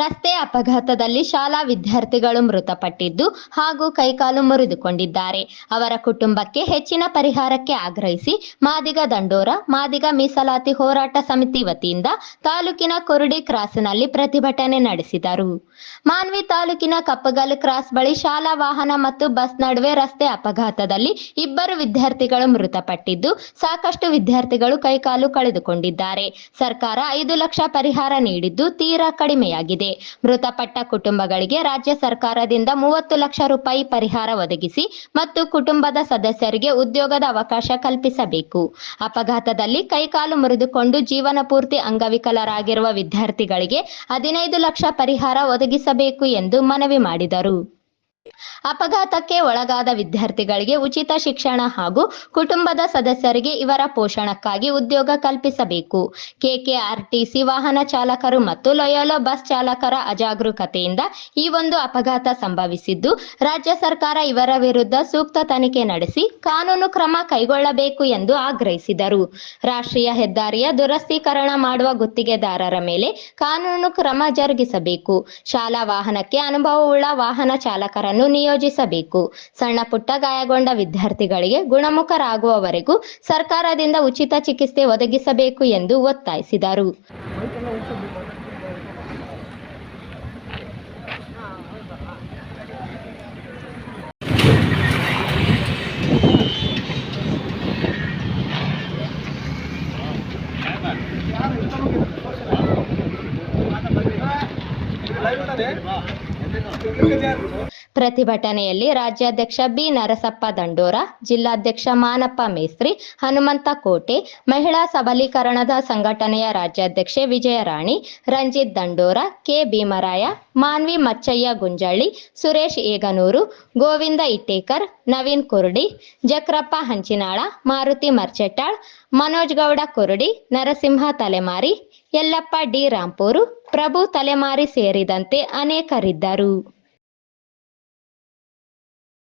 ರಸ್ತೆ ಅಪಘಾತದಲ್ಲಿ ಶಾಲಾ ವಿದ್ಯಾರ್ಥಿಗಳು ಮೃತಪಟ್ಟಿದ್ದು ಹಾಗೂ ಕೈಕಾಲು ಮುರಿದುಕೊಂಡಿದ್ದಾರೆ. ಅವರ ಕುಟುಂಬಕ್ಕೆ ಹೆಚ್ಚಿನ ಪರಿಹಾರಕ್ಕೆ ಆಗ್ರಹಿಸಿ ಮಾದಿಗ ದಂಡೋರ ಮಾದಿಗ ಮೀಸಲಾತಿ ಹೋರಾಟ ಸಮಿತಿ ವತಿಯಿಂದ ತಾಲೂಕಿನ ಕೊರಡಿ ಕ್ರಾಸ್ನಲ್ಲಿ ಪ್ರತಿಭಟನೆ ನಡೆಸಿದರು. ಮಾನ್ವಿ ತಾಲೂಕಿನ ಕಪ್ಪಗಲ್ ಕ್ರಾಸ್ ಬಳಿ ಶಾಲಾ ವಾಹನ ಮತ್ತು ಬಸ್ ನಡುವೆ ರಸ್ತೆ ಅಪಘಾತದಲ್ಲಿ ಇಬ್ಬರು ವಿದ್ಯಾರ್ಥಿಗಳು ಮೃತಪಟ್ಟಿದ್ದು, ಸಾಕಷ್ಟು ವಿದ್ಯಾರ್ಥಿಗಳು ಕೈಕಾಲು ಕಳೆದುಕೊಂಡಿದ್ದಾರೆ. ಸರ್ಕಾರ 5 ಲಕ್ಷ ಪರಿಹಾರ ನೀಡಿದ್ದು ತೀರಾ ಕಡಿಮೆಯಾಗಿದೆ. ಮೃತಪಟ್ಟ ಕುಟುಂಬಗಳಿಗೆ ರಾಜ್ಯ ಸರ್ಕಾರದಿಂದ 30 ಲಕ್ಷ ರೂಪಾಯಿ ಪರಿಹಾರ ಒದಗಿಸಿ ಮತ್ತು ಕುಟುಂಬದ ಸದಸ್ಯರಿಗೆ ಉದ್ಯೋಗದ ಅವಕಾಶ ಕಲ್ಪಿಸಬೇಕು. ಅಪಘಾತದಲ್ಲಿ ಕೈಕಾಲು ಮುರಿದುಕೊಂಡು ಜೀವನ ಪೂರ್ತಿ ಅಂಗವಿಕಲರಾಗಿರುವ ವಿದ್ಯಾರ್ಥಿಗಳಿಗೆ 15 ಲಕ್ಷ ಪರಿಹಾರ ಒದಗಿಸಬೇಕು ಎಂದು ಮನವಿ ಮಾಡಿದರು. ಅಪಘಾತಕ್ಕೆ ಒಳಗಾದ ವಿದ್ಯಾರ್ಥಿಗಳಿಗೆ ಉಚಿತ ಶಿಕ್ಷಣ ಹಾಗೂ ಕುಟುಂಬದ ಸದಸ್ಯರಿಗೆ ಇವರ ಪೋಷಣಕ್ಕಾಗಿ ಉದ್ಯೋಗ ಕಲ್ಪಿಸಬೇಕು. ಕೆಕೆಆರ್ಟಿಸಿ ವಾಹನ ಚಾಲಕರು ಮತ್ತು ಲೊಯೋಲಾ ಬಸ್ ಚಾಲಕರ ಅಜಾಗರೂಕತೆಯಿಂದ ಈ ಒಂದು ಅಪಘಾತ ಸಂಭವಿಸಿದ್ದು, ರಾಜ್ಯ ಸರ್ಕಾರ ಇವರ ವಿರುದ್ಧ ಸೂಕ್ತ ತನಿಖೆ ನಡೆಸಿ ಕಾನೂನು ಕ್ರಮ ಕೈಗೊಳ್ಳಬೇಕು ಎಂದು ಆಗ್ರಹಿಸಿದರು. ರಾಷ್ಟ್ರೀಯ ಹೆದ್ದಾರಿಯ ದುರಸ್ತೀಕರಣ ಮಾಡುವ ಗುತ್ತಿಗೆದಾರರ ಮೇಲೆ ಕಾನೂನು ಕ್ರಮ ಜರುಗಿಸಬೇಕು. ಶಾಲಾ ವಾಹನಕ್ಕೆ ಅನುಭವವುಳ್ಳ ವಾಹನ ಚಾಲಕರನ್ನು ನಿಯೋಜಿಸಬೇಕು. ಸಣ್ಣ ಪುಟ್ಟ ಗಾಯಗೊಂಡ ವಿದ್ಯಾರ್ಥಿಗಳಿಗೆ ಗುಣಮುಖರಾಗುವವರೆಗೂ ಸರ್ಕಾರದಿಂದ ಉಚಿತ ಚಿಕಿತ್ಸೆ ಒದಗಿಸಬೇಕು ಎಂದು ಒತ್ತಾಯಿಸಿದರು. ಪ್ರತಿಭಟನೆಯಲ್ಲಿ ರಾಜ್ಯಾಧ್ಯಕ್ಷ ಬಿ ನರಸಪ್ಪ ದಂಡೋರ, ಜಿಲ್ಲಾಧ್ಯಕ್ಷ ಮಾನಪ್ಪ ಮೇಸ್ತ್ರಿ, ಹನುಮಂತ ಕೋಟೆ, ಮಹಿಳಾ ಸಬಲೀಕರಣದ ಸಂಘಟನೆಯ ರಾಜ್ಯಾಧ್ಯಕ್ಷೆ ವಿಜಯರಾಣಿ, ರಂಜಿತ್ ದಂಡೋರ, ಕೆ ಭೀಮರಾಯ, ಮಾನ್ವಿ ಮಚ್ಚಯ್ಯ ಗುಂಜಳ್ಳಿ, ಸುರೇಶ್ ಏಗನೂರು, ಗೋವಿಂದ ಇಟ್ಟೇಕರ್, ನವೀನ್ ಕುರ್ಡಿ, ಜಕ್ರಪ್ಪ ಹಂಚಿನಾಳ, ಮಾರುತಿ ಮರ್ಚೆಟ್ಟಾಳ್, ಮನೋಜ್ ಗೌಡ ಕುರ್ಡಿ, ನರಸಿಂಹ ತಲೆಮಾರಿ, ಯಲ್ಲಪ್ಪ ಡಿ ರಾಂಪೂರು, ಪ್ರಭು ತಲೆಮಾರಿ ಸೇರಿದಂತೆ ಅನೇಕರಿದ್ದರು.